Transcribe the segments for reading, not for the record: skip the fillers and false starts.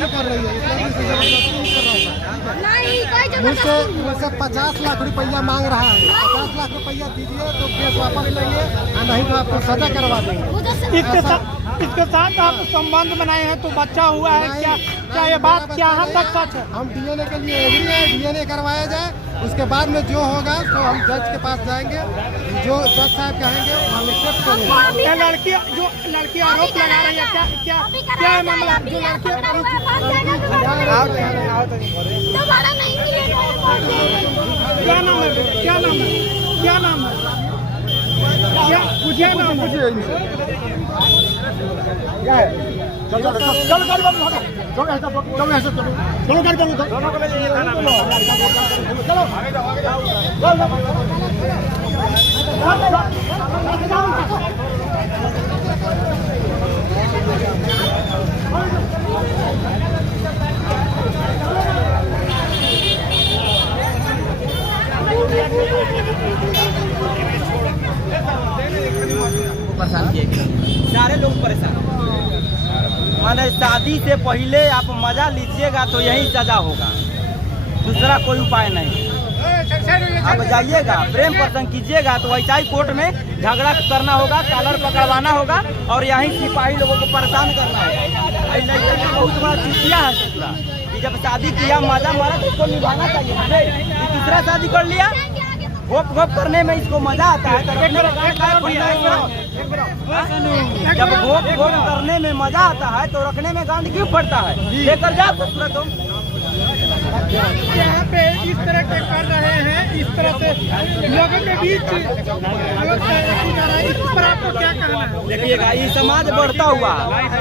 जबरदस्ती कर रही है, जबरदस्ती कर रहा है। मुझसे 50 लाख रुपया मांग रहा है। 50 लाख रुपया दीजिए तो केस वापस लेंगे, नहीं तो आपको सजा करवा देंगे। इसके साथ आप संबंध बनाए हैं तो बच्चा हुआ है, क्या ये बात यहाँ तक सच है? हम डीएनए के लिए एग्री है, डीएनए करवाया जाए, उसके बाद में जो होगा तो हम जज के पास जाएंगे, जो जज साहब कहेंगे हम एक्सेप्ट करेंगे। क्या लड़की आरोप लगा रही है, क्या है मामला? जो लड़की क्या नाम है, क्या नाम है, पूछिए नाम, क्या है? चलो गाड़ी बंद करो, चलो ऐसा चलो गाड़ी बंद करो, चलो परेशान किए गए, सारे लोग परेशान। माने शादी से पहले आप मजा लीजिएगा तो यही सजा होगा, दूसरा कोई उपाय नहीं। आप जाइएगा प्रेम प्रसंग कीजिएगा तो ऐसा ही कोर्ट में झगड़ा करना होगा, कॉलर पकड़वाना होगा और यहीं सिपाही लोगों को परेशान करना है। बहुत बड़ा चुटिया है ससुरा कि जब शादी किया मजा मारा तो इसको निभाना चाहिए। दूसरा शादी कर लिया, घोप करने में इसको मजा आता है, जब घोप करने में मजा आता है तो रखने में गांड क्यों पड़ता है? लेकर जाओ ससुरा तुम। यहाँ पे इस तरह के कर रहे हैं, इस तरह से लोगों के बीच इस पर आपको क्या कहना है? देखिएगा ये समाज बढ़ता हुआ,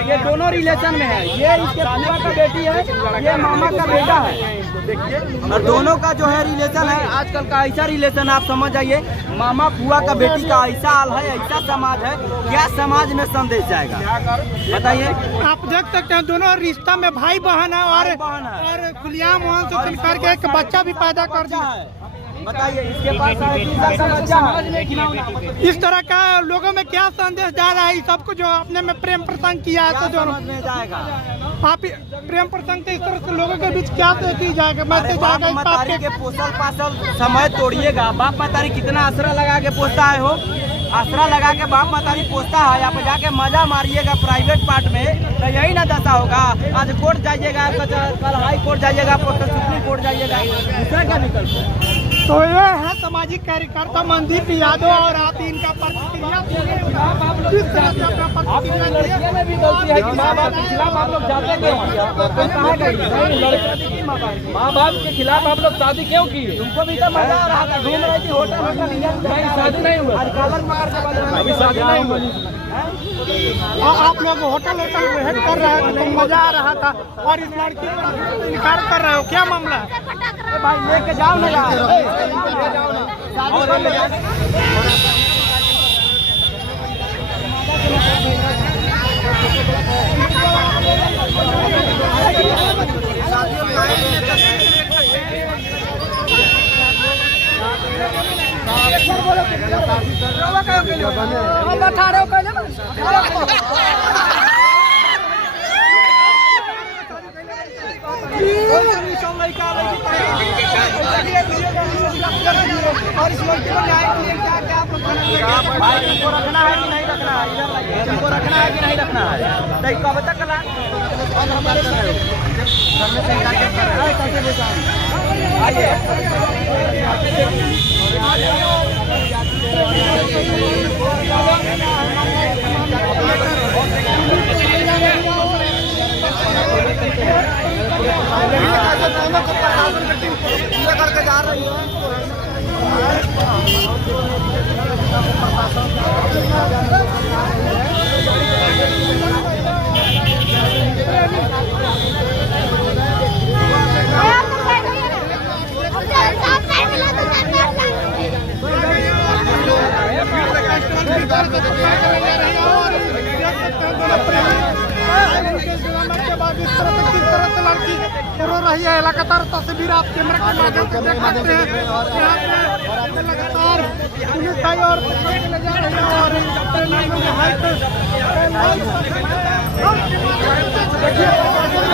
ये दोनों रिलेशन में है, ये इसके बुआ का बेटी है, ये मामा का बेटा है, और दोनों का जो है रिलेशन है आजकल का ऐसा रिलेशन आप समझ जाइए। मामा बुआ का बेटी का ऐसा हाल है, ऐसा समाज है, क्या समाज में संदेश जाएगा बताइए? आप देख सकते हैं दोनों रिश्ता में भाई बहन है और खुलियाम वहाँ से चल करके एक बच्चा भी पैदा कर दिया है। बताइए इसके पास बच्चा है। इस तरह का लोगों में क्या संदेश जा रहा है? सबको जो अपने में प्रेम प्रसंग किया है तो जो में जाएगा आप प्रेम प्रसंग के इस तरह से लोगों के बीच क्या देती जाएगा? बाप मतारी के पोसल पासल समय तोड़िएगा। बाप मतारी कितना आसरा लगा के पोसता है, हो आसरा लगा के बाप मतारी पोसता है, आप जाके मजा मारिएगा प्राइवेट पार्ट में तो यही ना दशा होगा। आज कोर्ट जाइएगा, कल हाई कोर्ट जाइएगा, सुप्रीम कोर्ट जाइएगा, दूसरा क्या विकल्प है? तो ये है सामाजिक कार्यकर्ता मनदीप यादव और आप इनका प्रतिक्रिया किस तरह से अपना प्रतिक्रिया माँ बाप के खिलाफ आप लोग जाते क्यों? माँ बाप के खिलाफ आप लोग शादी क्यों की? तुमको भी तो मजा आ रहा था, घूम रही थी होटल, शादी नहीं हुआ, अभी शादी नहीं हुई। आप लोग होटल भेंट कर रहे हैं तो मजा आ रहा था और इस लड़की पर इनकार कर रहे हो, क्या मामला है? भाई लेके जाओ ना यार, और इस लड़की को न्याय के लिए क्या भाई इनको रखना है कि नहीं रखना है? इधर लाइए, इनको रखना है कि नहीं रखना है? तो कब तक ला करके जा रही है। रही है लगातार तस्वीर आप कैमरा के माध्यम से देख सकते हैं। यहाँ पे लगातार पुलिस आई और ले जा रही है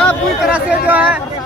और पूरी तरह से जो है